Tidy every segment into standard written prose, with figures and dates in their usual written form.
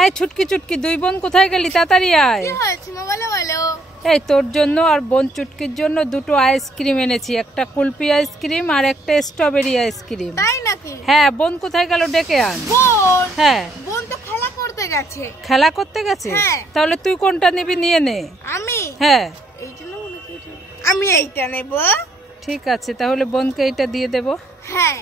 এই ছুটকি ছুটকি, দুই বোন কোথায় গেলি? তাড়াতাড়ি আয়। কি হয়েছে মা, বলো বলো। এই তোর জন্য আর বোন চুটকির জন্য দুটো আইসক্রিম এনেছি, একটা কুলফি আইসক্রিম আর একটা স্ট্রবেরি আইসক্রিম। তাই নাকি? হ্যাঁ, বোন কোথায় গেল? ডেকে আন। বোন? হ্যাঁ, বোন তো খেলা করতে গেছে। খেলা করতে গেছে? হ্যাঁ। তাহলে তুই কোনটা নিবি নিয়ে নে। আমি? হ্যাঁ, আমি এইটা নেব। ঠিক আছে, তাহলে বোনকে এইটা দিয়ে দেব। হ্যাঁ।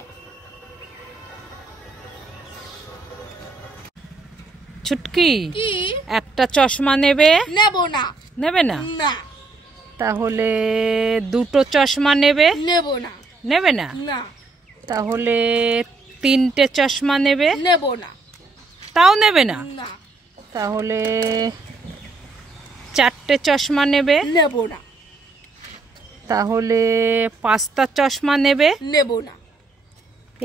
ছুটকি, কি? একটা চশমা নেবে? নেব না। নেবে না? না। তাহলে দুটো চশমা নেবে? নেব না। নেবে না? না। তাহলে তিনটে চশমা নেবে? নেব না। তাও নেবে না? না। তাহলে চারটে চশমা নেবে? নেব না। তাহলে পাঁচটা চশমা নেবে? নেব না।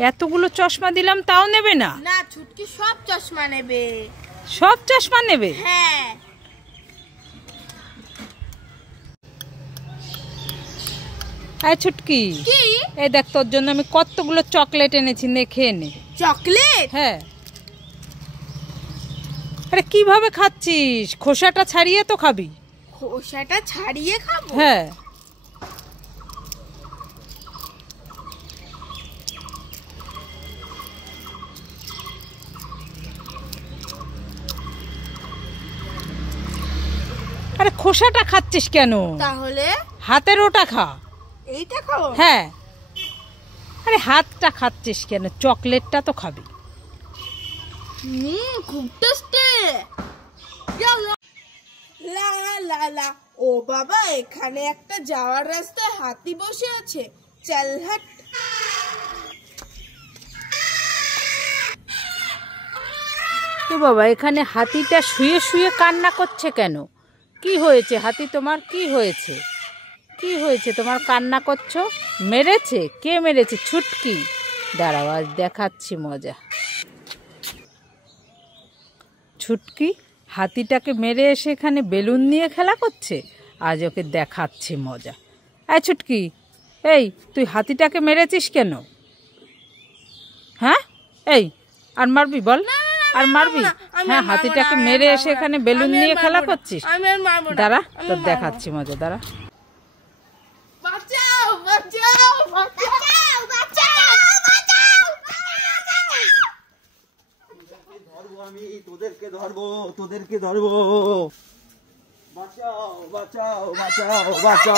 এতগুলো চশমা দিলাম তাও নেবে না? না, ছুটকি সব চশমা নেবে। সব চশমা নেবে? হ্যাঁ। এই ছুটকি, কি? এই দেখ, তোর জন্য আমি কতগুলো চকলেট এনেছি, নে খেয়ে নে। চকলেট? হ্যাঁ। আরে কিভাবে খাচ্ছিস? খোসাটা ছাড়িয়ে তো খাবি। খোসাটা ছাড়িয়ে খাবো? হ্যাঁ। আরে খোসাটা খাচ্ছিস কেন? তাহলে হাতের ওটা খা। এইটা খাবো? হ্যাঁ। আরে হাতটা খাচ্ছিস কেন? চকলেটটা তো খাবি। খুব টেস্টি। লা লা লা। ও বাবা, এখানে একটা যাওয়ার রাস্তায় হাতি বসে আছে। চল হাট। এ বাবা, এখানে হাতিটা শুয়ে শুয়ে কান্না করছে কেন? কি হয়েছে হাতি তোমার? কি হয়েছে? কি হয়েছে তোমার কান্না করছো? মেরেছে? কে মেরেছে? ছুটকি? দাঁড়াও, আজ দেখাচ্ছি মজা। ছুটকি হাতিটাকে মেরে এসে এখানে বেলুন নিয়ে খেলা করছে। আজ ওকে দেখাচ্ছি মজা। এই ছুটকি, এই তুই হাতিটাকে মেরেছিস কেন? হ্যাঁ, এই আর মারবি? বল, আর মারবি? হ্যাঁ, হাতিটাকে মেরে এসে এখানে বেলুন নিয়ে খেলা করছিস। দাঁড়া, তোর দেখাচ্ছি মজা, দাঁড়া। বাঁচাও বাঁচাও বাঁচাও বাঁচাও বাঁচাও। ধরবো আমি, তোদেরকে ধরবো, তোদেরকে ধরবো। বাঁচাও বাঁচাও বাঁচাও বাঁচাও।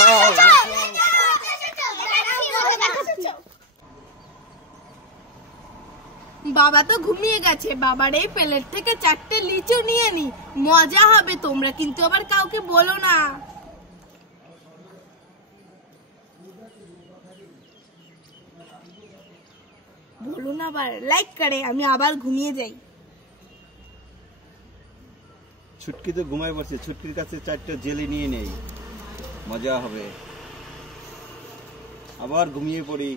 বাবা তো ঘুমিয়ে গেছে। বাবার এই প্লেট থেকে চারটে লিচু নিয়ে নি, মজা হবে। তোমরা কিন্তু আবার কাউকে বলো না। বলো না আবার, লাইক করে। আমি আবার ঘুমিয়ে যাই। ছুটকি তো ঘুমায় পড়ছে, ছুটকির কাছে চারটা জেলি নিয়ে নেই, মজা হবে। আবার ঘুমিয়ে পড়ি।